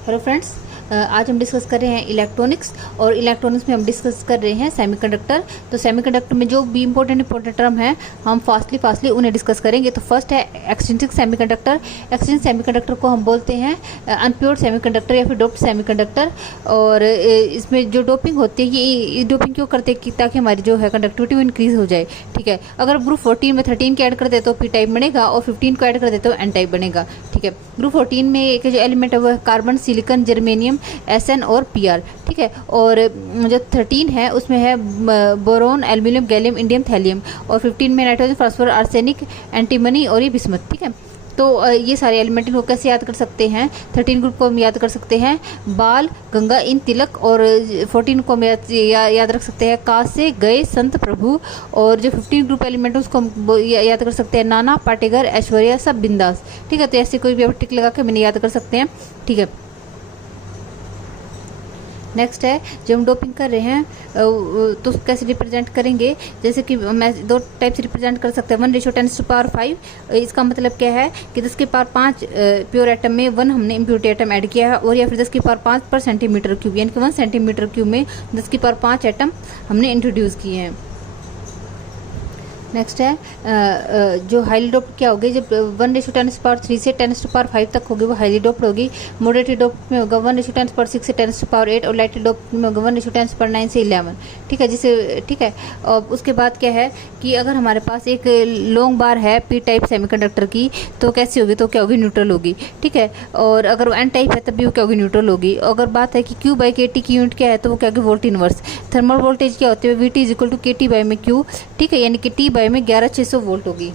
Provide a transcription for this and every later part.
Hello friends, आज हम discuss कर रहे हैं इलेक्ट्रॉनिक्स। और इलेक्ट्रॉनिक्स में हम डिस्कस कर रहे हैं सेमीकंडक्टर। तो सेमीकंडक्टर में जो भी इंपॉर्टेंट टर्म है हम फास्टली उन्हें डिस्कस करेंगे। तो फर्स्ट है एक्सट्रिंसिक सेमीकंडक्टर। एक्सट्रिंसिक सेमीकंडक्टर को हम बोलते हैं अनप्योर्ड सेमीकंडक्टर या फिर डोप्ड सेमीकंडक्टर। और इसमें जो डोपिंग होती है ये डोपिंग क्यों करते हैं कि ताकि हमारी जो है कंडक्टिविटी वो इंक्रीज हो जाए। ठीक है, अगर ग्रुप 14 में 13 के ऐड कर दे तो पी टाइप बनेगा और 15 को ऐड कर दे तो एन टाइप बनेगा। ठीक है, ग्रुप 14 में एक जो एलिमेंट है वो है कार्बन, सिलिकॉन, जर्मेनियम, एसएन और पीआर। ठीक है, और जो 13 है उसमें है boron, aluminium, gallium, indium, thallium. और 15 में नाइट्रोजन, फास्फोर, आर्सेनिक, एंटीमनी और ये बिस्मथ। ठीक है, तो ये सारे एलिमेंट को कैसे याद कर सकते हैं। 13 ग्रुप को हम याद कर सकते हैं बाल, गंगा, इन, तिलक। और 14 को हम याद रख सकते हैं का से गए संत प्रभु। और जो 15 ग्रुप एलिमेंट है उसको हम याद कर सकते हैं नाना, पाटेगर, ऐश्वर्या, सब बिंदास। ठीक है, तो ऐसे कोई भी आप टिक लगा के मैंने याद कर सकते हैं। ठीक है, नेक्स्ट है जब हम डोपिंग कर रहे हैं तो कैसे रिप्रेजेंट करेंगे। जैसे कि मैं दो टाइप से रिप्रेजेंट कर सकते हैं। 1:10⁵। इसका मतलब क्या है कि 10⁵ प्योर एटम में 1 हमने इम्प्योरिटी एटम ऐड किया है। और या फिर 10⁵ पर सेंटीमीटर क्यूब, यानी कि 1 सेंटीमीटर क्यूब में 10⁵ एटम हमने इंट्रोड्यूस किए हैं। नेक्स्ट है जो हाईली डोप्ड क्या होगी, जब 1:10⁵ से 10⁵ तक होगी वो हाईली डोप्ड होगी। मॉडरेटली डोप्ड में होगा 1:10⁶ से 10⁵ और लाइटली डोप्ड में होगा 1:10⁹ से 11। ठीक है, जिसे ठीक है। और उसके बाद क्या है कि अगर हमारे पास एक लॉन्ग बार है पी टाइप सेमीकंडक्टर की तो कैसी होगी, तो क्या होगी, न्यूट्रल होगी। ठीक है, और अगर वो एन टाइप है तब भी वो क्या होगी, न्यूट्रल होगी। अगर बात है कि Q/kT की यूनिट क्या है तो वो क्या होगी, वोल्ट इनवर्स। थर्मल वोल्टेज क्या होती है, VT = KT/Q। ठीक है, यानी कि T में 11600 वोल्ट होगी।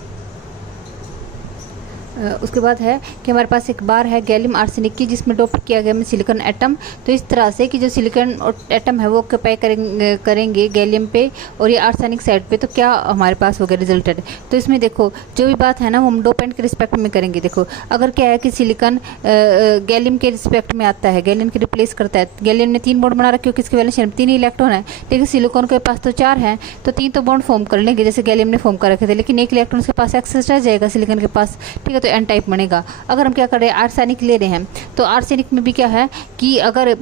उसके बाद है कि हमारे पास एक बार है गैलियम आर्सेनिक की जिसमें डोप किया गया है सिलिकॉन एटम। तो इस तरह से कि जो सिलिकॉन एटम है वो ऑक्यूपाई करेंगे गैलियम पे और ये आर्सेनिक साइड पे, तो क्या हमारे पास होगा रिजल्टेड। तो इसमें देखो जो भी बात है ना वो हम डोपेंट के रिस्पेक्ट में करेंगे। देखो अगर क्या है कि सिलिकॉन गैलियम के रिस्पेक्ट में आता है, गैलियम के रिप्लेस करता है। गैलियम ने 3 बॉन्ड बना रखे हो, किसके वैलेंस शेल में 3 इलेक्ट्रॉन है, लेकिन सिलिकॉन के पास तो 4 हैं, तो 3 तो बॉन्ड फॉर्म कर लेंगे जैसे गैलियम ने फॉर्म कर रखे थे, लेकिन 1 इलेक्ट्रॉन के पास एक्सेस रह जाएगा सिलिकॉन के पास। ठीक है, तो एन टाइप बनेगा। अगर हम क्या कर रहे हैं आर्सेनिक ले रहे हैं तो आर्सेनिक में भी क्या है कि अगर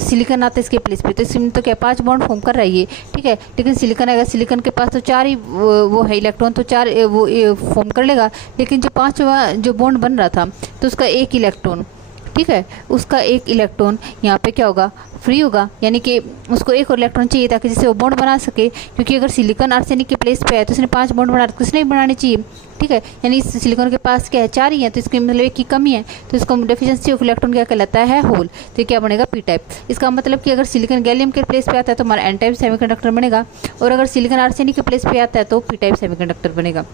सिलिकॉन आता है इसके प्लेस पे तो इसमें तो क्या 5 बॉन्ड फॉर्म कर रही है। ठीक है, लेकिन सिलिकॉन आएगा, सिलिकॉन के पास तो 4 ही वो है इलेक्ट्रॉन, तो 4 वो फॉर्म कर लेगा। लेकिन जो 5वां जो बॉन्ड बन रहा था तो उसका 1 इलेक्ट्रॉन, ठीक है, उसका 1 इलेक्ट्रॉन यहाँ पे क्या होगा, फ्री होगा। यानी कि उसको 1 और इलेक्ट्रॉन चाहिए ताकि जिससे वो बॉन्ड बना सके, क्योंकि अगर सिलिकॉन आर्सेनिक के प्लेस पे है तो उसने 5 बॉन्ड बना कुछ नहीं बनाने चाहिए। ठीक है, यानी इस सिलिकॉन के पास क्या है 4 ही है, तो इसके मतलब 1 की कमी है, तो इसको डेफिशिएंसी ऑफ इलेक्ट्रॉन क्या कहलाता है, होल। तो ये क्या बनेगा, पी टाइप। इसका मतलब कि अगर सिलिकॉन गैलियम के प्लेस पे आता है तो हमारा एन टाइप सेमीकंडक्टर बनेगा, और अगर सिलिकॉन आर्सेनिक के प्लेस पे आता है तो पी टाइप सेमीकंडक्टर बनेगा।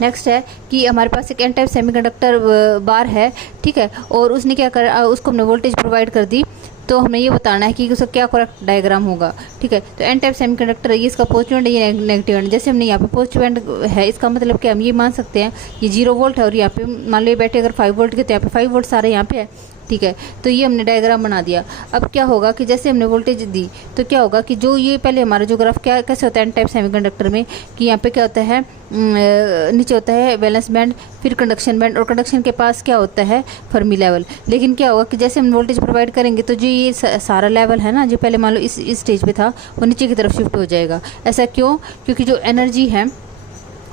नेक्स्ट है कि हमारे पास एक एन टाइप सेमीकंडक्टर बार है। ठीक है, और उसने क्या कर उसको हमने वोल्टेज प्रोवाइड कर दी, तो हमें ये बताना है कि उसका क्या करेक्ट डायग्राम होगा। ठीक है, तो एन टाइप सेमीकंडक्टर ये इसका पॉजिटिव एंड ये नेगेटिव एंड। जैसे हमने यहाँ पे पॉजिटिव एंड है, इसका मतलब क्या हम ये मान सकते हैं ये 0 वोल्ट है, और यहाँ पे मान लो बैठे अगर 5 वोल्ट के तो यहाँ पे 5 वोल्ट सारे यहाँ पे है। ठीक है, तो ये हमने डायग्राम बना दिया। अब क्या होगा कि जैसे हमने वोल्टेज दी तो क्या होगा कि जो ये पहले हमारा जो ग्राफ क्या कैसे होता है एन टाइप सेमीकंडक्टर में, कि यहाँ पे क्या होता है नीचे होता है वैलेंस बैंड, फिर कंडक्शन बैंड, और कंडक्शन के पास क्या होता है फर्मी लेवल। लेकिन क्या होगा कि जैसे हम वोल्टेज प्रोवाइड करेंगे तो जो ये सारा लेवल है ना जो पहले मान लो इस स्टेज पे था वो नीचे की तरफ शिफ्ट हो जाएगा। ऐसा क्यों, क्योंकि जो एनर्जी है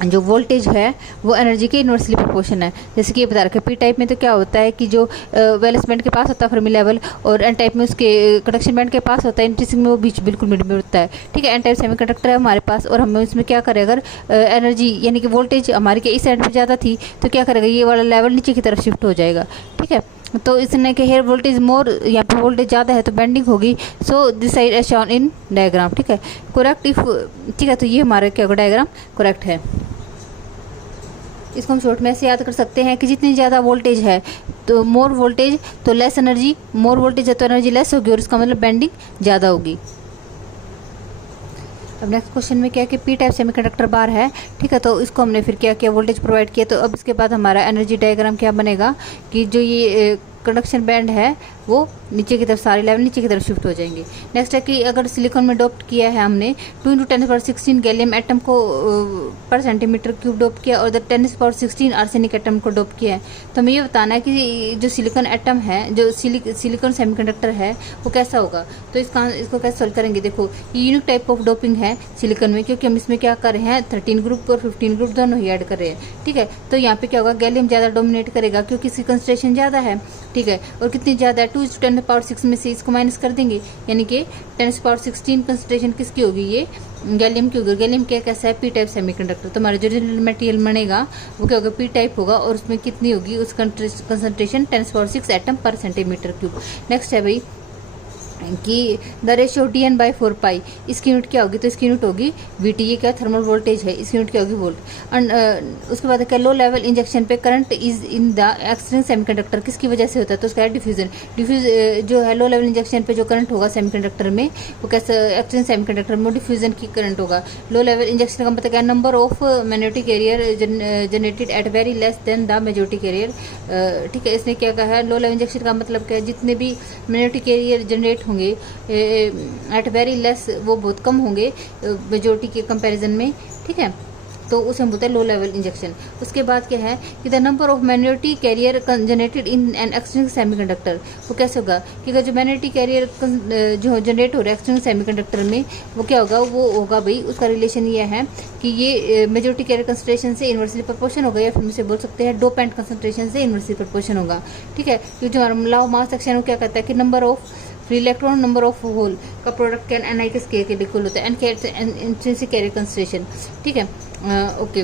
जो वोल्टेज है वो एनर्जी के इन्वर्सली प्रोपोर्शन है। जैसे कि ये बता रखे पी टाइप में तो क्या होता है कि जो वैलेंस बैंड के पास होता है फर्मी लेवल, और एन टाइप में उसके कंडक्शन बैंड के पास होता है, इंट्रिंसिक में वो बीच बिल्कुल मिड में होता है। ठीक है, एन टाइप सेमीकंडक्टर है हमारे पास, और हमें इसमें क्या करें अगर एनर्जी यानी कि वोल्टेज हमारी के इस साइड में ज़्यादा थी तो क्या करेगा ये वाला लेवल नीचे की तरफ शिफ्ट हो जाएगा। ठीक है, तो इसने के हेयर वोल्टेज मोर, यहाँ पे वोल्टेज ज़्यादा है तो बेंडिंग होगी। So this side as shown in diagram. ठीक है, करेक्ट इफ। ठीक है, तो ये हमारा क्या डायग्राम करेक्ट है। इसको हम शॉर्ट में ऐसे याद कर सकते हैं कि जितनी ज़्यादा वोल्टेज है तो मोर वोल्टेज तो लेस एनर्जी, मोर वोल्टेज है तो एनर्जी लेस होगी, और इसका मतलब बेंडिंग ज़्यादा होगी। अब नेक्स्ट क्वेश्चन में क्या है कि पी टाइप सेमीकंडक्टर बार है। ठीक है, तो इसको हमने फिर क्या किया वोल्टेज प्रोवाइड किया, तो अब इसके बाद हमारा एनर्जी डायग्राम क्या बनेगा कि जो ये कंडक्शन बैंड है वो नीचे की तरफ, सारे लेवल नीचे की तरफ शिफ्ट हो जाएंगे। नेक्स्ट है कि अगर सिलिकॉन में डोप किया है हमने 2 × 10⁻16 गैलियम एटम को पर सेंटीमीटर क्यूब डोप किया और 10⁻16 आर्सेनिक एटम को डोप किया है, तो हमें ये बताना है कि जो सिलिकॉन एटम है, जो सिलिकॉन सेमीकंडक्टर है वो कैसा होगा। तो इसको कैसे सॉल्व करेंगे, देखो ये यूनिक टाइप ऑफ डोपिंग है सिलिकॉन में, क्योंकि हम इसमें क्या कर रहे हैं 13 ग्रुप और 15 ग्रुप दोनों ही ऐड कर रहे हैं। ठीक है, तो यहाँ पे क्या होगा, गैलियम ज़्यादा डोमिनेट करेगा क्योंकि इसकी कंसंट्रेशन ज़्यादा है। ठीक है, और कितनी ज़्यादा है, 2 × 10⁻6 में से इसको माइनस कर देंगे, यानी कि 10⁻16 कंसंट्रेशन किसकी होगी, ये गैलियम की होगी। गैलियम क्या कैसा है, पी टाइप सेमीकंडक्टर, तो हमारा जो रिजल्ट मटेरियल बनेगा वो क्या होगा, पी टाइप होगा और उसमें कितनी होगी, उस कंसंट्रेशन 10⁻6 एटम पर सेंटीमीटर क्यूब। नेक्स्ट है भाई कि द रेशियो Dn/4 पाई, इसकी यूनिट क्या होगी, तो इसकी यूनिट होगी Vt, ये क्या थर्मल वोल्टेज है, इसकी यूनिट क्या होगी वोल्ट। उसके बाद क्या, लो लेवल इंजेक्शन पे current is in the external semiconductor, किसकी वजह से होता है, तो उसका है डिफ्यूजन। जो है लो लेवल इंजेक्शन पे जो करंट होगा सेमीकंडक्टर में वो कैसे, एक्सटर्नल सेमीकंडक्टर में डिफ्यूजन की करंट होगा। लो लेवल इंजेक्शन का मतलब क्या, number of magnetic carrier generated at very less than the majority carrier. ठीक है, इसने क्या कहा है, लो लेवल इंजेक्शन का मतलब क्या है, जितने भी मैग्नेटिक कैरियर जनरेट होंगे एट वेरी लेस, वो बहुत कम होंगे मेजॉरिटी के कंपैरिजन में। ठीक है, तो उसे हम बोलते हैं लो लेवल इंजेक्शन। उसके बाद क्या है कि the number of magnetic carrier generated in an external semiconductor, वो कैसे होगा कि अगर जो मैग्नेटिक कैरियर जो जनरेट हो रहा है एक्सटर्नल सेमीकंडक्टर में वो क्या होगा, वो होगा भाई, उसका रिलेशन ये है कि ये मेजॉरिटी कैरियर कंसंट्रेशन से इन्वर्सली प्रोपोर्शन होगा, या फिर से बोल सकते हैं डोपेंट कंसंट्रेशन से इन्वर्सली प्रोपोर्शन होगा। ठीक है, क्योंकि जो हमारा लॉ ऑफ मास सेक्शन वो क्या कहता है कि number of free electron number of hole का प्रोडक्ट कैन एन आई के स्केयर के इक्वल होता है, एन इंट्रिंसिक कैरियर कंसंट्रेशन। ठीक है, okay.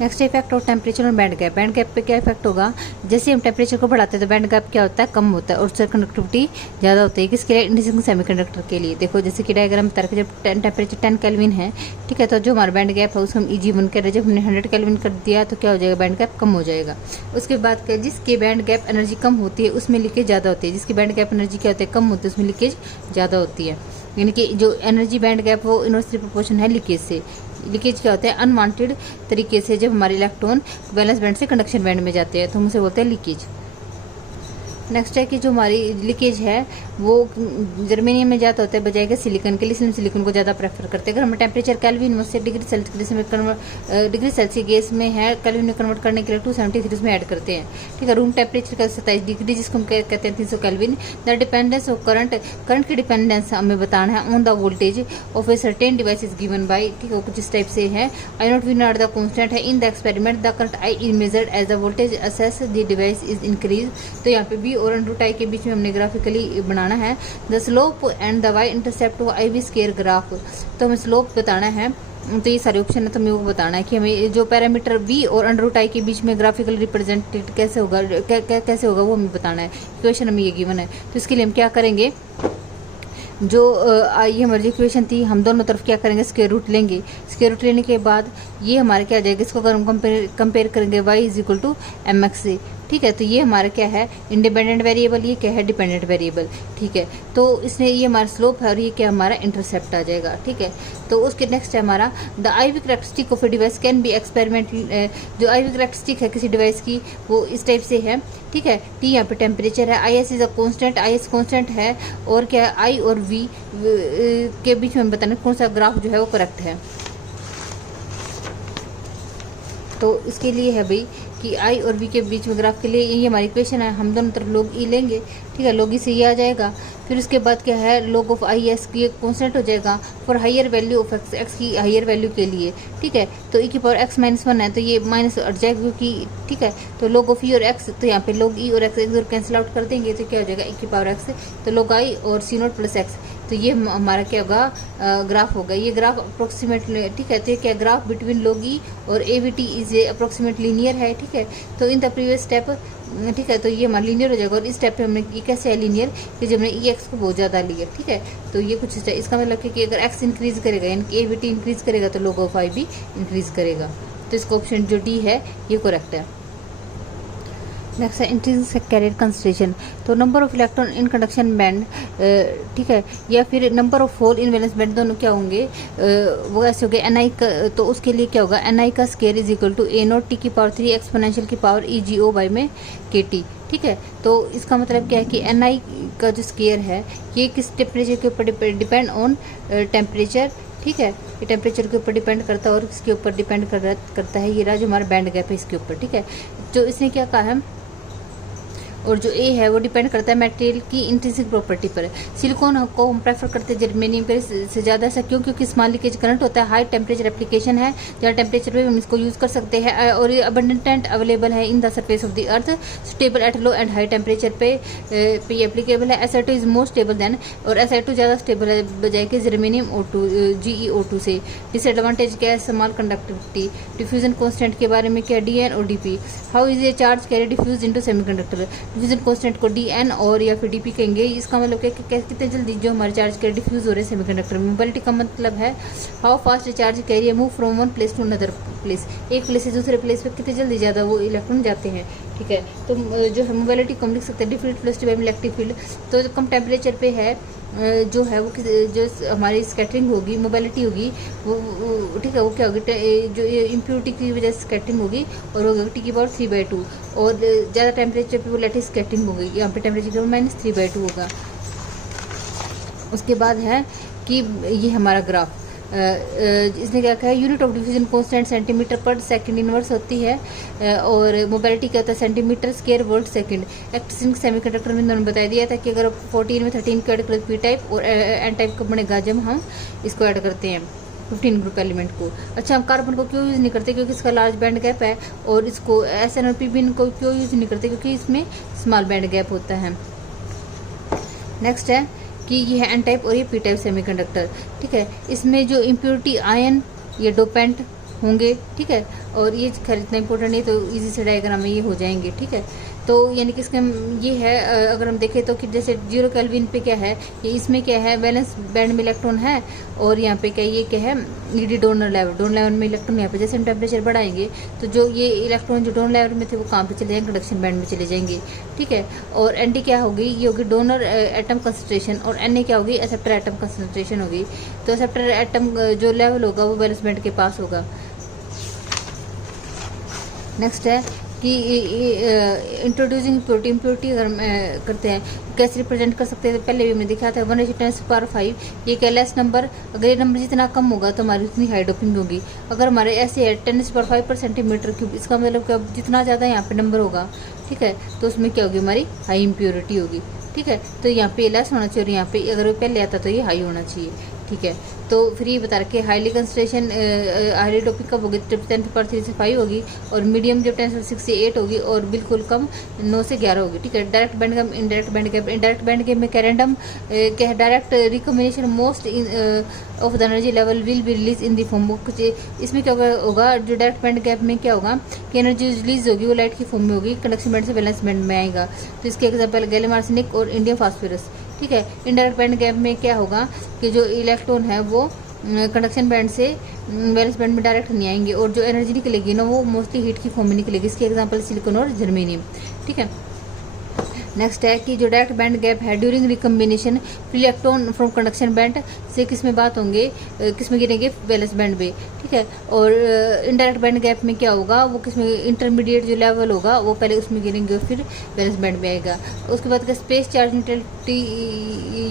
Next effect of temperature और बैंड गैप। बैंड गैप पे क्या इफेक्ट होगा, जैसे हम टेम्परेचर को बढ़ाते हैं तो बैंड गैप क्या होता है, कम होता है और उससे कंडक्टिविटी ज़्यादा होती है, किसके लिए, इंट्रिंसिक सेमीकंडक्टर के लिए। देखो जैसे कि डायग्राम तरह जब टेम्परेचर 10 केल्विन है, ठीक है, तो जो हमारा बैंड गैप है उसको हम EG1 कर रहे हैं, जब हमने 100 केल्विन कर दिया तो क्या हो जाएगा, बैंड गैप कम हो जाएगा। उसके बाद क्या, जिसकी बैंड गैप एनर्जी कम होती है उसमें लीकेज ज़्यादा होती है, जिसकी बैंड गैप एनर्जी क्या होती है, कम होती है, उसमें लीकेज ज़्यादा होती है। यानी कि जो एनर्जी बैंड गैप वो इन्वर्सली प्रोपोर्शन है लीकेज से। लीकेज क्या होता है, अनवांटेड तरीके से जब हमारे इलेक्ट्रॉन वैलेंस बैंड से कंडक्शन बैंड में जाते हैं तो हम उसे बोलते हैं लीकेज। नेक्स्ट है कि जो हमारी लीकेज है वो जर्मेनियम में ज़्यादा होता है बजाय के सिलिकॉन के लिए, इसलिए हम सिलिकॉन को ज़्यादा प्रेफर करते हैं। अगर हम टेम्परेचर केल्विन में से डिग्री सेल्सियस में डिग्री सेल्सियस गैस में है, केल्विन में कन्वर्ट करने के लिए 273 उसमें ऐड करते हैं। ठीक है, रूम टेम्परेचर का 27 डिग्री जिसको हम कहते हैं 300 kelvin. The dependence of current की डिपेंडेंस हमें बताना है on the voltage of a certain device is given by, ठीक है, कुछ इस टाइप से है। I naught V naught the constant है in the experiment, the current I is measured as the voltage असेस द डिवाइस इज इंक्रीज। तो यहाँ पे भी और अंडर आई के बीच में हमने ग्राफिकली बनाना है the slope and the y intercept I V square graph. तो हमें स्लोप बताना है, तो ये सारे ऑप्शन है, तो हमें वो बताना है कि हमें जो पैरामीटर v और अंडर आई के बीच में ग्राफिकल रिप्रेजेंटेड कैसे होगा, कैसे होगा वो हमें बताना है। इक्वेशन हमें ये गिवन है, तो इसके लिए हम क्या करेंगे, जो ये हमारी इक्वेशन थी हम दोनों तरफ क्या करेंगे, स्क्वायर रूट लेंगे। स्क्वायर रूट लेने के बाद ये हमारे क्या आ जाएगा, इसको अगर हम कंपेयर करेंगे y is equal to mx से। ठीक है, तो ये हमारा क्या है, इंडिपेंडेंट वेरिएबल, ये क्या है, डिपेंडेंट वेरिएबल। ठीक है, तो इसने ये हमारा स्लोप है और ये क्या हमारा इंटरसेप्ट आ जाएगा। ठीक है, तो उसके नेक्स्ट है हमारा the I V characteristic of a device can be experiment. जो आई वी करेक्टरिस्टिक है किसी डिवाइस की वो इस टाइप से है। ठीक है, टी यहाँ पे टेम्परेचर है, I S is a constant, I S constant है, और क्या है, आई और वी के बीच में बताना कौन सा ग्राफ जो है वो करेक्ट है। तो इसके लिए है भाई कि आई और वी के बीच में ग्राफ के लिए ये हमारी इक्वेशन है, हम दोनों तरफ लॉग ई लेंगे। ठीक है, लॉग ई से ये आ जाएगा। फिर उसके बाद क्या है, लॉग ऑफ आई एस की एक कॉन्स्टेंट हो जाएगा for higher value of x, x की हायर वैल्यू के लिए। ठीक है, तो ई की पावर एक्स -1 है तो ये माइनस हट जाएगा क्योंकि, ठीक है, तो लॉग ऑफ ई और एक्स, तो यहाँ पे लॉग ई और एक्स एक दूसरे कैंसिल आउट कर देंगे तो क्या हो जाएगा, ई की पावर एक्स, तो लॉग आई और सी नॉट प्लस एक्स। तो ये हमारा क्या होगा, ग्राफ होगा। ये ग्राफ अप्रोक्सीमेटली, ठीक है, तो ये क्या ग्राफ बिटवीन लॉग ई और A V T is approximate linear है। ठीक है, तो इन द प्रीवियस स्टेप, ठीक है, तो ये हमारा लीनियर हो जाएगा। और इस स्टेप पे हमने ये कैसे है लीनियर, कि जब हमने ई एक्स को बहुत ज़्यादा लिया। ठीक है, तो ये कुछ इसका मतलब कि अगर एक्स इंक्रीज करेगा यानी कि ए वी टी इंक्रीज करेगा तो लॉग ऑफ आई भी इंक्रीज करेगा। तो इसका ऑप्शन जो डी है ये करेक्ट है। नेक्स्ट है इंट्रिंसिक कैरियर कंसंट्रेशन। तो number of electron in conduction band, ठीक है, या फिर number of hole in valence band, दोनों क्या होंगे, वो ऐसे हो गए ni का, तो उसके लिए क्या होगा, ni का square is equal to a0 t की पावर 3 एक्सपोनेंशियल की पावर EGO बाई में kT। ठीक है, तो इसका मतलब क्या है कि ni का जो स्क्वायर है ये किस टेम्परेचर के ऊपर डिपेंड ऑन टेम्परेचर। ठीक है, ये टेम्परेचर के ऊपर डिपेंड करता है और इसके ऊपर डिपेंड करता है ये रहा जो हमारा बैंड गैप है इसके ऊपर। ठीक है, जो इसने क्या कहा है, और जो ए है वो डिपेंड करता है मटेरियल की इंट्रिंसिक प्रॉपर्टी पर। सिलिकॉन को हम प्रेफर करते हैं जर्मेनियम के से ज़्यादा, ऐसा क्यों, क्योंकि स्मॉल लीकेज करंट होता है, हाई टेम्परेचर एप्लीकेशन है, जहाँ टेम्परेचर पे हम इसको यूज़ कर सकते हैं, और ये अबंडेंट अवेलेबल है in the surface of the earth, stable at low and high temperature पे एप्लीकेबल है। SiO2 is more stable then, और SiO2 ज़्यादा स्टेबल है बजाय कि जर्मेनियम O2 GeO2 से। डिसएडवांटेज क्या है, स्मॉल कंडक्टिविटी। डिफ्यूजन कॉन्स्टेंट के बारे में क्या, DN और DP। How is a charge carry diffuse into semiconductor. Diffusion constant को DN और या फिर DP कहेंगे। इसका मतलब क्या कि कितने जल्दी जो हमारे चार्ज के डिफ्यूज हो रहे हैं सेमीकंडक्टर में। मोबिलिटी का मतलब है how fast charge carrier move from one place to another place, एक प्लेस से दूसरे प्लेस पे कितने जल्दी ज़्यादा वो इलेक्ट्रॉन जाते हैं। ठीक है, तो जो है मोबिलिटी को हम लिख सकते हैं different velocity by electric field. तो जो कम टेम्परेचर पे है जो है वो जो हमारी स्कैटरिंग होगी, मोबिलिटी होगी वो ठीक है, वो क्या होगी, जो इम्प्योरिटी की वजह से स्कैटरिंग होगी और वो होगी T की पावर 3/2, और ज़्यादा टेम्परेचर पे वो लैटिस स्कैटरिंग होगी, यहाँ पे टेम्परेचर -3/2 होगा। उसके बाद है कि ये हमारा ग्राफ, इसने क्या कहा है, unit of diffusion constant centimetre पर सेकंड इनवर्स होती है, और मोबिलिटी क्या होता है centimetre square volt second. Acting semiconductor में उन्होंने बता दिया था कि अगर 14 में 13 को ऐड करें पी टाइप, और एन टाइप कब बनेगा जब हम इसको ऐड करते हैं 15 ग्रुप एलिमेंट को। अच्छा, हम कार्बन को क्यों यूज़ नहीं करते, क्योंकि इसका लार्ज बैंड गैप है, और इसको SN और PBN को क्यों यूज़ नहीं करते, क्योंकि इसमें स्मॉल बैंड गैप होता है। नेक्स्ट है कि ये है एन टाइप और ये पी टाइप सेमीकंडक्टर। ठीक है, इसमें जो इम्प्योरिटी आयन ये डोपेंट होंगे। ठीक है, और ये खैर इतना इंपॉर्टेंट नहीं, तो इजी से डायग्राम में ये हो जाएंगे। ठीक है, तो यानी कि इसका ये है, अगर हम देखें तो कि जैसे 0 केल्विन पे क्या है, ये इसमें क्या है, बैलेंस बैंड में इलेक्ट्रॉन है, और यहाँ पे क्या ये क्या है, ED डोनर लेवल में इलेक्ट्रॉन। यहाँ पे जैसे हम टेम्परेचर बढ़ाएंगे तो जो ये इलेक्ट्रॉन जो डोनर लेवल में थे वो कहाँ पे चले जाएंगे, कंडक्शन बैंड में चले जाएंगे। ठीक है, और ND क्या होगी, ये होगी डोनर एटम कंसंट्रेशन, और NA क्या होगी, एक्सेप्टर एटम कंसंट्रेशन होगी। तो एक्सेप्टर एटम जो लेवल होगा वो बैलेंस बैंड के पास होगा। नेक्स्ट है कि इंट्रोड्यूसिंग इम्प्योरिटी अगर करते हैं कैसे रिप्रेजेंट कर सकते हैं, तो पहले भी हमने दिखा था 1/10⁵ ये क्या लेस नंबर, अगर ये नंबर जितना कम होगा तो हमारी उतनी हाई डोपिंग होगी। अगर हमारे ऐसे है 10⁵ पर सेंटीमीटर क्यूब, इसका मतलब क्या, जितना ज़्यादा यहाँ पे नंबर होगा, ठीक है, तो उसमें क्या होगी, हमारी हाई इम्प्योरिटी होगी। ठीक है, तो यहाँ पे लेस होना चाहिए, और यहाँ पे अगर वो पहले आता तो ये हाई होना चाहिए। ठीक है, तो फिर ये बता रखे हाईली कंसंट्रेशन हाईली टॉपिक कब होगी, 10⁵ से 5 होगी, और मीडियम जब 10⁶ से 8 होगी, और बिल्कुल कम 9 से 11 होगी। ठीक है, direct band gap, indirect band gap. Indirect band gap में क्या रैंडम क्या है, direct recombination most of the energy level will be release in the form. कुछ इसमें क्या होगा, जो डायरेक्ट बैंड गैप में क्या होगा कि एनर्जी रिलीज होगी वो लाइट की फॉर्म में होगी, कंडक्शन बैंड से वैलेंस बैंड में आएगा। तो इसके एग्जाम्पल गैलियम आर्सेनिक और इंडियम फास्फोरस। ठीक है, इनडायरेक्ट बैंड गैप में क्या होगा कि जो इलेक्ट्रॉन है वो कंडक्शन बैंड से वैलेंस बैंड में डायरेक्ट नहीं आएंगे, और जो एनर्जी निकलेगी ना वो मोस्टली हीट की फॉर्म में निकलेगी। इसके एग्जांपल सिलिकॉन और जर्मेनियम। ठीक है, नेक्स्ट है कि जो डायरेक्ट बैंड गैप है during recombination free electron from conduction band से किस में बात होंगे, किस में गिरेंगे, वैलेंस बैंड में। ठीक है, और इनडायरेक्ट बैंड गैप में क्या होगा, वो किस में इंटरमीडिएट जो लेवल होगा वो पहले उसमें गिरेंगे और फिर वैलेंस बैंड में आएगा। उसके बाद का स्पेस चार्ज न्यूट्रलिटी,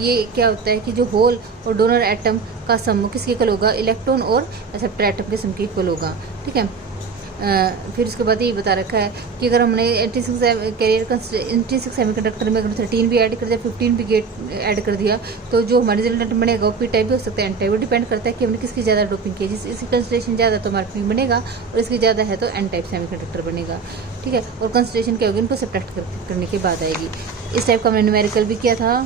ये क्या होता है कि जो होल और डोनर एटम का सम किसके इक्वल होगा, इलेक्ट्रॉन और एक्सेप्टर एटम के सम के इक्वल होगा। ठीक है, फिर उसके बाद ये बता रखा है कि अगर हमने इंट्रिंसिक सेमीकंडक्टर में अगर 13 भी ऐड कर दिया, 15 भी गेट ऐड कर दिया, तो जो हमारे रिजल्टेंट बनेगा वो पी टाइप भी हो सकता है, एन टाइप। वो डिपेंड करता है कि हमने किसकी ज़्यादा डोपिंग की है। जिस इसकी कंसंट्रेशन ज़्यादा तो हमारा पी बनेगा, और इसकी ज़्यादा है तो एन टाइप सेमीकंडक्टर बनेगा। ठीक है, और कंसंट्रेशन क्या होगी, इनको सब्ट्रैक्ट करने के बाद आएगी। इस टाइप का हमने न्यूमेरिकल भी किया था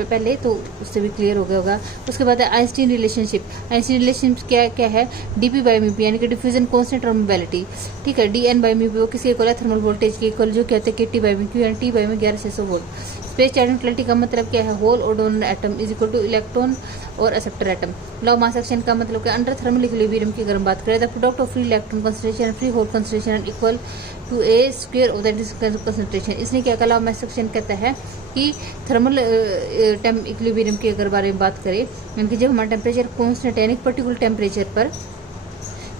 पहले, तो उससे भी क्लियर हो गया होगा। उसके बाद है आइंस्टीन रिलेशनशिप। आइंस्टीन रिलेशनशिप क्या क्या है, DP/μp यानी कि डिफ्यूजन कांस्टेंट और मोबिलिटी। ठीक है। डी एन बाई म्यू वो किसी इक्वल है थर्मल वोल्टेज के इक्वल, जो कहते हैं कि T by mu q n T by में 11,600 वोल्ट। स्पेस चार्ज न्यूट्रलिटी का मतलब क्या है, होल और donor atom is equal to electron और acceptor atom. Law mass action का मतलब क्या, अंडर थर्मल इक्विलिब्रियम की अगर हम बात करें the product of free electron concentration and free hole concentration equal to a square of that concentration. इसने क्या कहा, लॉ मास एक्शन कहता है कि थर्मल इक्विलिब्रियम के अगर बारे में बात करें, यानी कि जब हमारा टेम्परेचर कॉन्स्टेंट है, पर्टिकुलर टेम्परेचर पर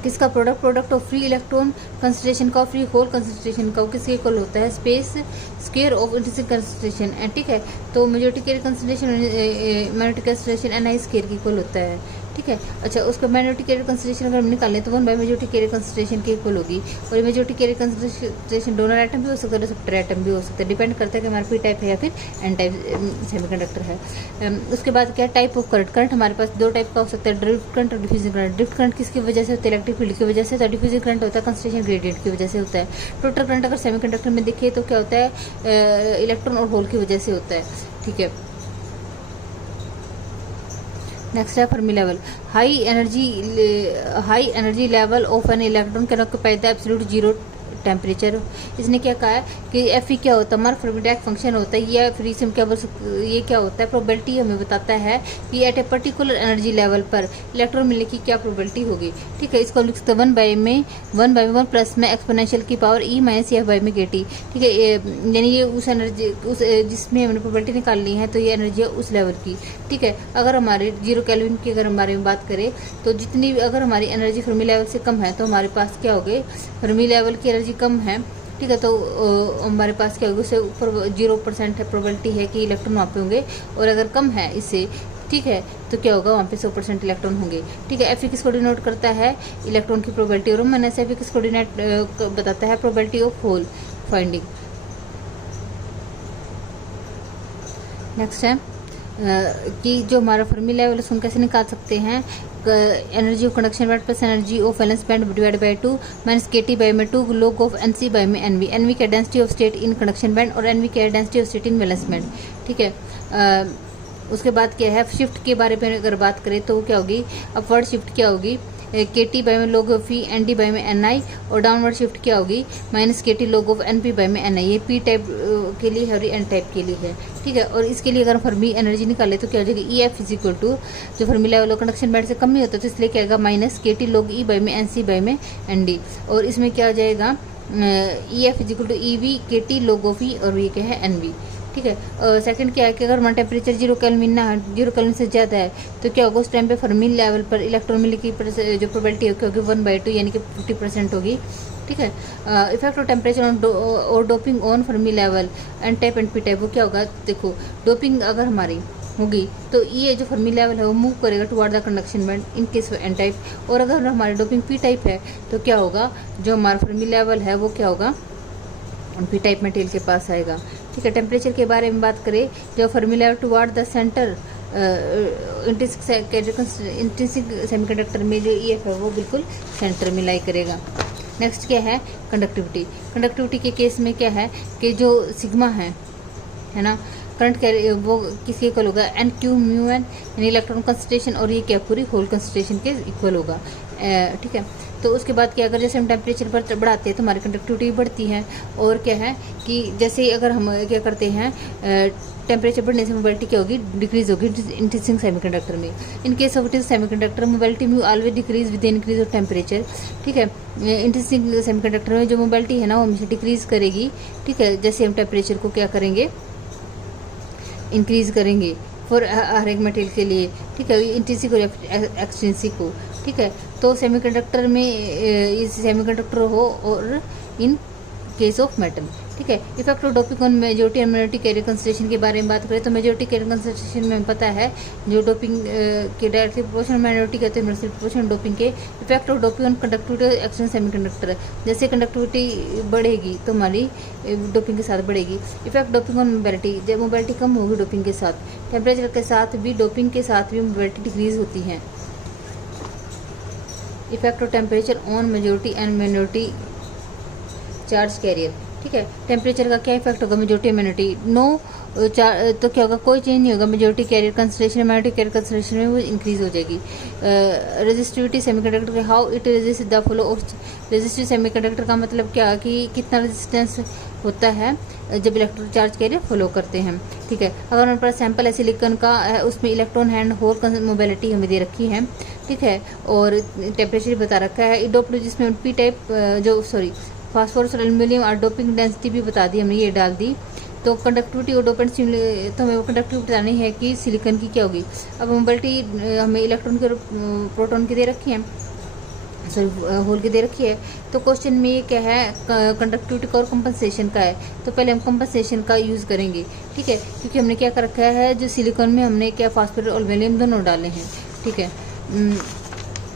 किसका product of free electron concentration का, फ्री होल कंसंट्रेशन का, किसके इक्वल होता है, space square of intrinsic concentration. ठीक है, तो majority carrier concentration minority concentration n i square की इक्वल होता है। ठीक है, अच्छा उसका माइनॉरिटी कैरियर कंसंट्रेशन अगर हम निकालें तो 1 बाई मेजॉरिटी कैरियर कंसंट्रेशन की इक्वल होगी। और ये majority carrier concentration donor atom भी हो सकता है, रिसेप्टर एटम भी हो सकता है, डिपेंड करता है कि हमारा पी टाइप है या फिर एन टाइप सेमीकंडक्टर है। उसके बाद क्या, टाइप ऑफ करंट। करंट हमारे पास दो टाइप का हो सकता है, ड्रिफ्ट करंट और डिफ्यूजन करंट। ड्रिफ्ट करंट किसकी वजह से होता है, इलेक्ट्रिक फील्ड की वजह से। तो डिफ्यूजन करंट होता है कंसंट्रेशन ग्रेडियंट की वजह से होता है। टोटल करंट अगर सेमीकंडक्टर में दिखे तो क्या होता है, इलेक्ट्रॉन और होल की वजह से होता है। ठीक है, नेक्स्ट है Fermi level. High energy level of an electron can occupy the absolute zero temperature. इसने क्या कहा है कि एफ ई क्या होता है, हमारा फर्मी फंक्शन होता है, या फिर इसमें क्या ये क्या होता है, प्रोबेबिलिटी हमें बताता है कि at a particular energy level पर इलेक्ट्रॉन मिलने की क्या प्रोबेबिलिटी होगी। ठीक है, इसको लिख सकते 1/1 प्लस में एक्सपोनेंशियल की power E minus F by में के टी। ठीक है, यानी ये उस एनर्जी जिसमें हमने प्रोबेबिलिटी निकालनी है, तो ये एनर्जी है उस लेवल की। ठीक है, अगर हमारे 0 केल्विन की अगर हमारे में बात करें तो जितनी अगर हमारी एनर्जी फर्मी लेवल से कम है तो हमारे पास क्या हो गए, फर्मी लेवल की एनर्जी कम है। ठीक है, तो हमारे पास क्या होगा, उससे ऊपर 0% है प्रोबेबिलिटी है कि इलेक्ट्रॉन वहाँ पे होंगे, और अगर कम है इससे, ठीक है, तो क्या होगा, वहाँ पे 100% इलेक्ट्रॉन होंगे। ठीक है, एफ किसको डिनोट करता है, इलेक्ट्रॉन की प्रोबेबिलिटी, और माइनस एफ किसको डिनोट बताता है, probability of hole finding. Next है कि जो हमारा फर्मी लेवल है हम कैसे निकाल सकते हैं, energy of conduction band plus energy of valence band divide by 2 minus k T by में 2 log of n c by में एन वी। एन वी का density of state in conduction band और एन वी का density of state in valence band. ठीक है, उसके बाद क्या है, शिफ्ट के बारे में अगर बात करें तो क्या होगी, अपवर्ड शिफ्ट क्या होगी, के टी बाई में log of phi n d by में एन आई, और डाउनवर्ड शिफ्ट क्या होगी, minus k T log of n p by में एन आई। ये पी टाइप के लिए है और एन टाइप के लिए है। ठीक है, और इसके लिए अगर फर्मी एनर्जी निकाले तो क्या हो जाएगी, E F is equal to, जो फर्मी लेवल कंडक्शन बैंड से कम नहीं होता तो इसलिए क्या आएगा, minus k T log E by में एन सी बाई में एन डी। और इसमें क्या हो जाएगा, E F is equal to E V k T log of E, और ये क्या है, एन वी। ठीक है, सेकंड क्या है कि अगर हमारा टेम्परेचर 0 केल्विन ना 0 केल्विन से ज़्यादा है तो क्या होगा, उस टाइम पे फर्मी लेवल पर इलेक्ट्रॉन मिलने की जो प्रोबेबिलिटी होगी 1/2 यानी कि 50% होगी। ठीक है, इफेक्ट ऑफ टेम्परेचर ऑन और doping on Fermi level n type and p type, वो क्या होगा, देखो डोपिंग अगर हमारी होगी तो ये जो फर्मी लेवल है वो मूव करेगा toward the conduction band in case n type, और अगर हमारी डोपिंग पी टाइप है तो क्या होगा, जो हमारा फर्मी लेवल है वो क्या होगा, पी टाइप मटेरियल के पास आएगा। ठीक है, टेम्परेचर के बारे में बात करें, जो Fermi level toward the centre intrinsic semiconductor में जो ई एफ है वो बिल्कुल सेंटर में लाई करेगा। नेक्स्ट क्या है, कंडक्टिविटी। कंडक्टिविटी के केस में क्या है कि जो सिग्मा है ना, करंट कैरी वो किसके इक्वल होगा, एन क्यू म्यू एन, यानी इलेक्ट्रॉन कंसंट्रेशन, और ये क्या पूरी होल कंसंट्रेशन के इक्वल होगा। ठीक है, तो उसके बाद क्या, अगर जैसे हम टेम्परेचर बढ़ाते हैं तो हमारी कंडक्टिविटी बढ़ती है। और क्या है कि जैसे अगर हम क्या करते हैं, टेम्परेचर बढ़ने से मोबिलिटी क्या होगी, डिक्रीज होगी इंट्रिंसिक सेमीकंडक्टर में। In case of intrinsic semiconductor mobility mu always decrease with increase of temperature. ठीक है, इंट्रिंसिक सेमीकंडक्टर में जो मोबिलिटी है ना वो हमेशा डिक्रीज करेगी। ठीक है, जैसे हम टेम्परेचर को क्या करेंगे, इंक्रीज करेंगे फॉर हर एक मटेरियल के लिए। ठीक है, इंट्रिंसिक और एक्सट्रिंसिक को। ठीक है, तो सेमीकंडक्टर में इस सेमीकंडक्टर हो और इन केस ऑफ मेटल। ठीक है, effect of doping on majority and minority carrier concentration के बारे में बात करें तो मेजॉरिटी कैरियर कंसंट्रेशन में पता है जो डोपिंग के डायरेक्टली प्रोपोर्शनल, माइनॉरिटी कहते हैं इनवर्सली प्रोपोर्शनल डोपिंग के। Effect of doping on conductivity action semiconductor, जैसे कंडक्टिविटी बढ़ेगी तो हमारी डोपिंग के साथ बढ़ेगी। इफेक्ट डोपिंग ऑन मोबिलिटी, जब मोबिलिटी कम होगी डोपिंग के साथ, टेम्परेचर के साथ भी डोपिंग के साथ भी मोबिलिटी डिक्रीज होती है। Effect of temperature on majority and minority charge carrier, ठीक है। टेम्परेचर का क्या इफेक्ट होगा मेजोरिटी मिनिटी, नो तो क्या होगा, कोई चेंज नहीं होगा। Majority carrier concentration minority carrier concentration में वो इंक्रीज हो जाएगी। रेजिस्टिविटी सेमीकंडक्टर के how it resist the flow of, resistive semiconductor का मतलब क्या कि कितना रेजिस्टेंस होता है जब इलेक्ट्रॉन चार्ज कैरियर फ्लो करते हैं। ठीक है, अगर हमारे पास सैंपल है सिलिकॉन का, उसमें इलेक्ट्रॉन हैंड होल मोबिलिटी हमें दे रखी है। ठीक है, और टेम्परेचर बता रखा है। डोप जिसमें पी टाइप जो फास्फोरस और एल्यूमिनियम और डोपिंग डेंसिटी भी बता दी हमने, ये डाल दी। तो कंडक्टिविटी और डोपेंट तो हमें वो कंडक्टिविटी बतानी है कि सिलिकॉन की क्या होगी। अब मोबिलिटी हमें इलेक्ट्रॉन के प्रोटॉन की दे रखी है, सॉरी होल की दे रखी है। तो क्वेश्चन में ये क्या है, कंडक्टिविटी का और कंपनसेशन का है। तो पहले हम कंपनसेशन का यूज़ करेंगे। ठीक है, क्योंकि हमने क्या कर रखा है, जो सिलिकॉन में हमने क्या फास्फोरस और एल्यूमिनियम दोनों डाले हैं। ठीक है,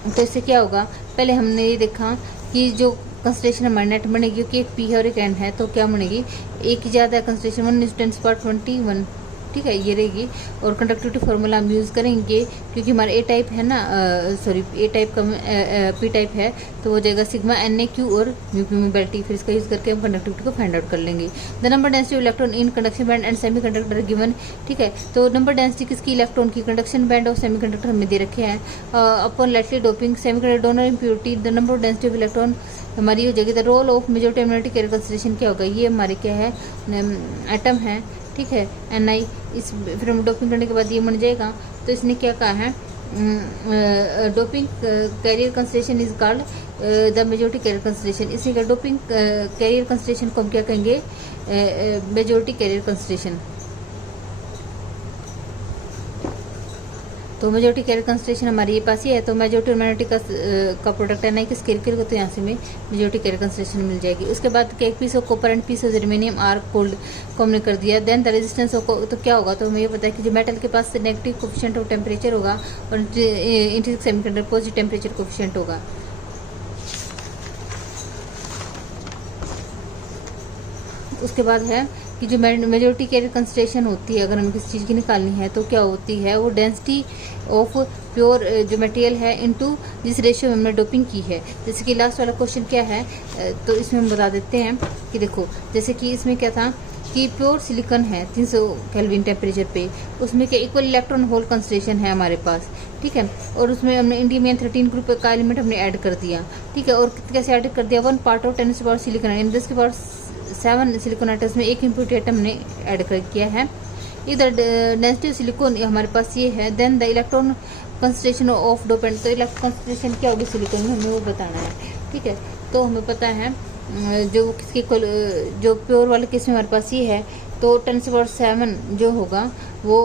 तो इससे क्या होगा, पहले हमने ये देखा कि जो कंसंट्रेशन हमारी नेट बनेगी, क्योंकि एक पी है और एक एन है, तो क्या बनेगी, एक ही ज़्यादा है कंसंट्रेशन 1:10⁻21। ठीक है, ये रहेगी। और कंडक्टिविटी फार्मूला हम यूज़ करेंगे, क्योंकि हमारा ए टाइप है ना, ए टाइप का पी टाइप है, तो वो जाएगा सिग्मा एन ए क्यू और म्यू पी मोबिलिटी। फिर इसका यूज़ करके हम कंडक्टिविटी को फाइंड आउट कर लेंगे। The number density of electron in conduction band and semi conductor given. ठीक है, तो नंबर डेंसिटी किसकी, इलेक्ट्रॉन की, कंडक्शन बैंड और सेमी कंडक्टर हमें दे रखे हैं। Upon lightly doping semi conductor donor impurity, the number of density of electron हमारी हो जाएगी। द रोल ऑफ मेजॉरिटी और मिनोरिटी कैरियर कंसंट्रेशन क्या होगा, ये हमारे क्या है, एटम है। ठीक है, Ni, इस फिर हम डोपिंग करने के बाद ये बन जाएगा। तो इसने क्या कहा है, doping carrier concentration is called the majority carrier concentration. इसी का डोपिंग कैरियर कंसंट्रेशन को हम क्या कहेंगे, मेजॉरिटी कैरियर कंसंट्रेशन। तो मेजॉरिटी कैरियर कंसंट्रेशन हमारे ये पास ही है। तो मेजॉरिटी और माइनॉरिटी का प्रोडक्ट है ना कि स्केल को, तो यहाँ से हमें मेजॉरिटी कैरियर कंसंट्रेशन मिल जाएगी। उसके बाद एक piece of copper and piece of germanium are cold को हमने कर दिया। देन द रेजिस्टेंस ऑफ, तो क्या होगा, तो हमें ये पता है कि जो मेटल के पास नेगेटिव कोफिशिएंट ऑफ टेम्परेचर होगा और intrinsic semiconductor positive temperature coefficient होगा। उसके बाद है कि जो मेजॉरिटी कैरियर कंसंट्रेशन होती है, अगर हमें किसी चीज़ की निकालनी है तो क्या होती है, वो डेंसिटी ऑफ प्योर जो मटेरियल है इनटू जिस रेशियो में हमने डोपिंग की है। जैसे कि लास्ट वाला क्वेश्चन क्या है, तो इसमें हम बता देते हैं कि देखो, जैसे कि इसमें क्या था कि प्योर सिलिकॉन है 300 केल्विन टेम्परेचर पे, उसमें क्या इक्वल इलेक्ट्रॉन होल कंसंट्रेशन है हमारे पास। ठीक है, और उसमें हमने इंडियम 13 ग्रुप का एलिमेंट हमने ऐड कर दिया। ठीक है, और कैसे ऐड कर दिया, 1 पार्ट ऑफ 10 पावर सिलिकॉन यानी 10 के पावर 7 सिलिकॉन एटम्स में एक इम्प्योरिटी एटम ने ऐड कर किया है। इधर डेंसिटी ऑफ सिलिकॉन हमारे पास ये है। Then the electron concentration of dopant, तो इलेक्ट्रॉन कंसंट्रेशन क्या होगी सिलिकॉन में, हमें वो बताना है। ठीक है, तो हमें पता है जो किसके जो प्योर वाले केस में हमारे पास ये है, तो 10⁻7 जो होगा वो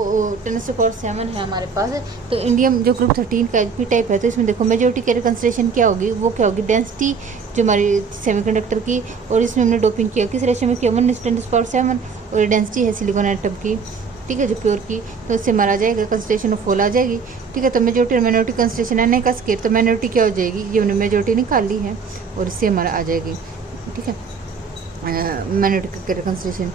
10⁻7 है हमारे पास। तो इंडियम जो ग्रुप 13 का पी टाइप है, तो इसमें देखो मेजॉरिटी कैरियर कंसंट्रेशन क्या होगी, वो क्या होगी, डेंसिटी जो हमारी सेमीकंडक्टर की, और इसमें हमने डोपिंग किया किस रेशियो में किया, 1:10⁻7, और डेंसिटी है सिलिकॉन एटम की। ठीक है, जो प्योर की, तो उससे हमारा आ जाएगा कंसंट्रेशन ऑफ होल आ जाएगी। ठीक है, तो मेजॉरिटी और माइनॉरिटी कंसंट्रेशन एन का स्केयर, तो माइनॉरिटी क्या हो जाएगी, ये हमने मेजॉरिटी निकाल ली है और इससे हमारा आ जाएगी। ठीक है, माइनॉरिटी कैरियर कंसंट्रेशन।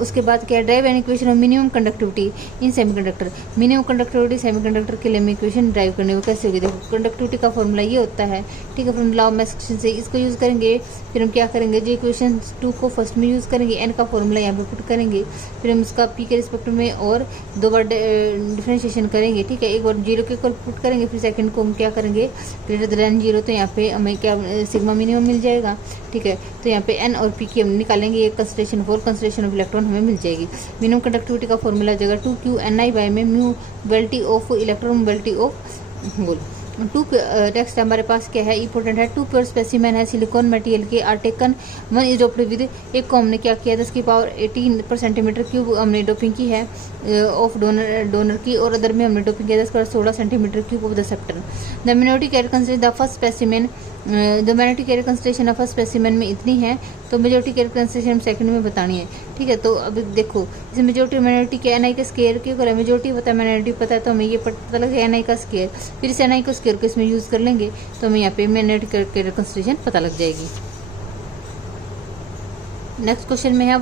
उसके बाद क्या, drive an equation of minimum conductivity in semiconductor. Minimum conductivity semiconductor के लिए हमें इक्वेशन ड्राइव करने में कैसे होगी, देखो कंडक्टिविटी का फॉर्मूला ये होता है। ठीक है, from law of max extinction से इसको यूज़ करेंगे। फिर हम क्या करेंगे, जो इक्वेशन 2 को फर्स्ट में यूज़ करेंगे, एन का फॉर्मूला यहाँ पे पुट करेंगे। फिर हम उसका पी के रिस्पेक्ट में और 2 बार डिफ्रेंशिएशन करेंगे। ठीक है, एक बार 0 के इक्वल पुट करेंगे, फिर सेकंड को हम क्या करेंगे, ग्रेटर देन 0, तो यहाँ पे हमें क्या सिग्मा मिनिमम मिल जाएगा। ठीक है, तो यहाँ पे एन और पी की हम निकालेंगे, ये concentration hole concentration of electron हमें मिल जाएगी। मिनिमम कंडक्टिविटी का फॉर्मूला जगह 2qni बाय में mu mobility of electron mobility of hole. 2 text हमारे पास क्या है, इंपॉर्टेंट है। 2 प्योर स्पेसिमेन है सिलिकॉन मटेरियल के are taken 1 is doped with, एक को हमने क्या किया 10 की पावर 18 पर सेंटीमीटर क्यूब हमने डोपिंग की है ऑफ डोनर की, और अदर में हमने डोपिंग किया 10 का 16 centimetre cube of the acceptor. The minority carrier concentration the first specimen, the minority carrier concentration first specimen में इतनी है, तो मेजॉरिटी कैरियर कंसंट्रेशन हम सेकंड में बतानी है। ठीक है, तो अब देखो इस मेजॉरिटी और माइनॉरिटी के एनआई का स्केयर क्यों करें, मेजॉरिटी पता है माइनॉरिटी पता है, तो हमें ये पता लगे एनआई का स्केयर, फिर इस एनआई को स्केयर को इसमें यूज़ कर लेंगे, तो हमें यहाँ पे माइनॉरिटी कैरियर कंसंट्रेशन पता लग जाएगी। नेक्स्ट क्वेश्चन में है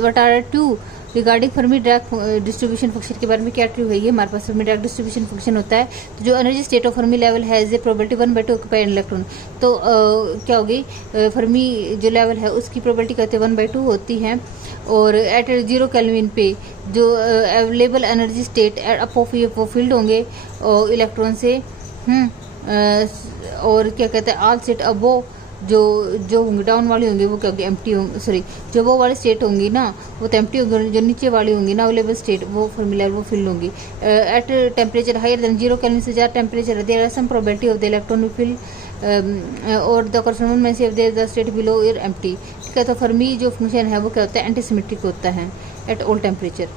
what are 2 regarding Fermi Dirac distribution function के बारे में क्या ट्रू है, ये हमारे पास फर्मी डायरेक्ट डिस्ट्रीब्यूशन फंक्शन होता है। तो जो energy state of Fermi level है is a probability 1/2 occupied electron, तो क्या होगी फर्मी जो लेवल है उसकी प्रोबेबिलिटी कहते हैं 1/2 होती है। और एट 0 केल्विन पे जो अवेलेबल एनर्जी स्टेट अप वो फील्ड होंगे इलेक्ट्रॉन से। और क्या कहते हैं ऑल स्टेट अब वो जो होंगे डाउन वाली होंगी वो क्या होगी एम्प्टी होंगी, सॉरी जो वो वाली स्टेट होंगी ना वो तो एम्प्टी होंगी, जो नीचे वाली होंगी ना अवेलेबल स्टेट वो फर्मी लेवल वो फील्ड होंगी। At temperature higher than 0 kelvin से ज़्यादा temperature there are some probability of the electron filled और द कॉरस्पॉन्डिंग में से the state below is empty. ठीक है, तो फर्मी जो फंक्शन है वो क्या होता है एंटीसिमेट्रिक होता है एट ऑल टेम्परेचर,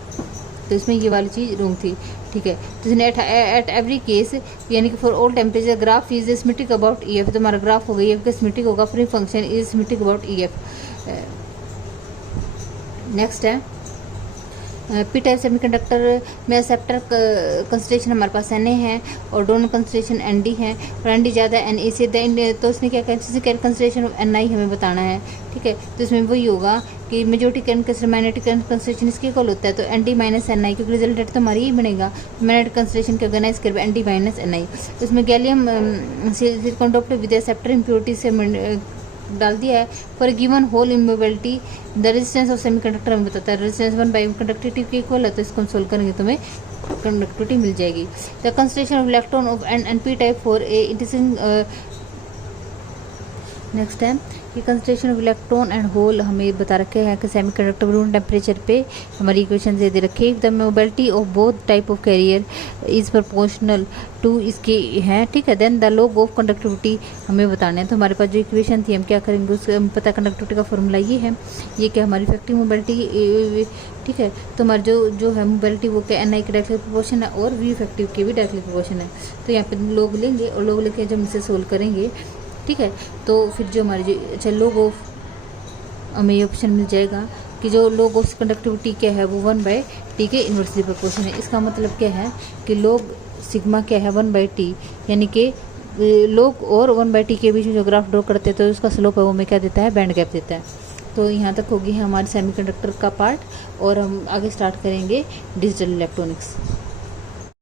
तो इसमें ये वाली चीज़ रॉन्ग थी। ठीक है, तो एट एवरी केस यानी कि for all temperature graph is symmetric about E F, तो हमारा ग्राफ होगा ई एफ का सिमेट्रिक होगा, free function is symmetric about E F. Next है पी टाइप सेमीकंडक्टर में एक्सेप्टर कंसंट्रेशन हमारे पास एन ए है और डोनर कंसंट्रेशन एन डी है, और एन डी ज़्यादा एन ए से तो उसने क्या कहा कंसंट्रेशन ऑफ एन आई हमें बताना है। ठीक है, तो इसमें वही होगा कि majority current concentration magnetic current concentration इसके इक्वल होता है, तो n d minus n i, क्योंकि रिजल्टेंट तो हमारी ही बनेगा मैग्नेटिक कंसंट्रेशन के ऑर्गेनाइज कर n d minus n i. तो इसमें gallium silicon doped with acceptor impurity से डाल दिया है। For given hole immobility the resistance of semiconductor हमें बताता है रेजिस्टेंस 1 कंडक्टिविटी के इक्वल है, तो इसको हम सोल्व करेंगे तो हमें कंडक्टिविटी मिल जाएगी। The concentration of electron of n p type for a interesting. Next है कि concentration of electron and hole हमें बता रखे हैं कि सेमीकंडक्टर रूम टेम्परेचर पे हमारी इक्वेशन दे रखी है। The mobility of both type of carrier is proportional to इसके हैं। ठीक है, then the log of conductivity हमें बताना है, तो हमारे पास जो इक्वेशन थी हम क्या करेंगे उसका हम पता कंडक्टिविटी का फॉर्मूला ये है, ये क्या हमारी इफेक्टिव मोबिलिटी। ठीक है, तो हमारी जो है मोबिलिटी वो क्या एन आई के डायरेक्टली प्रोपोर्शन है और वी इफेक्टिव के भी डायरेक्टली प्रोपोर्शन है। तो यहाँ पे लोग लेंगे और लोग लेके जब इसे सोल्व करेंगे ठीक है, तो फिर जो हमारे जो अच्छा लोग ऑफ हमें ये ऑप्शन मिल जाएगा कि जो लोग ऑफ कंडक्टिविटी क्या है वो 1/t के इन्वर्सली प्रोपोर्शन है। इसका मतलब क्या है कि लोग सिग्मा क्या है 1/t, यानी कि लोग और 1/t के बीच में जो ग्राफ ड्रॉ करते हैं तो उसका स्लोप है वो हमें क्या देता है बैंड गैप देता है। तो यहाँ तक होगी हमारे सेमीकंडक्टर का पार्ट और हम आगे स्टार्ट करेंगे डिजिटल इलेक्ट्रॉनिक्स।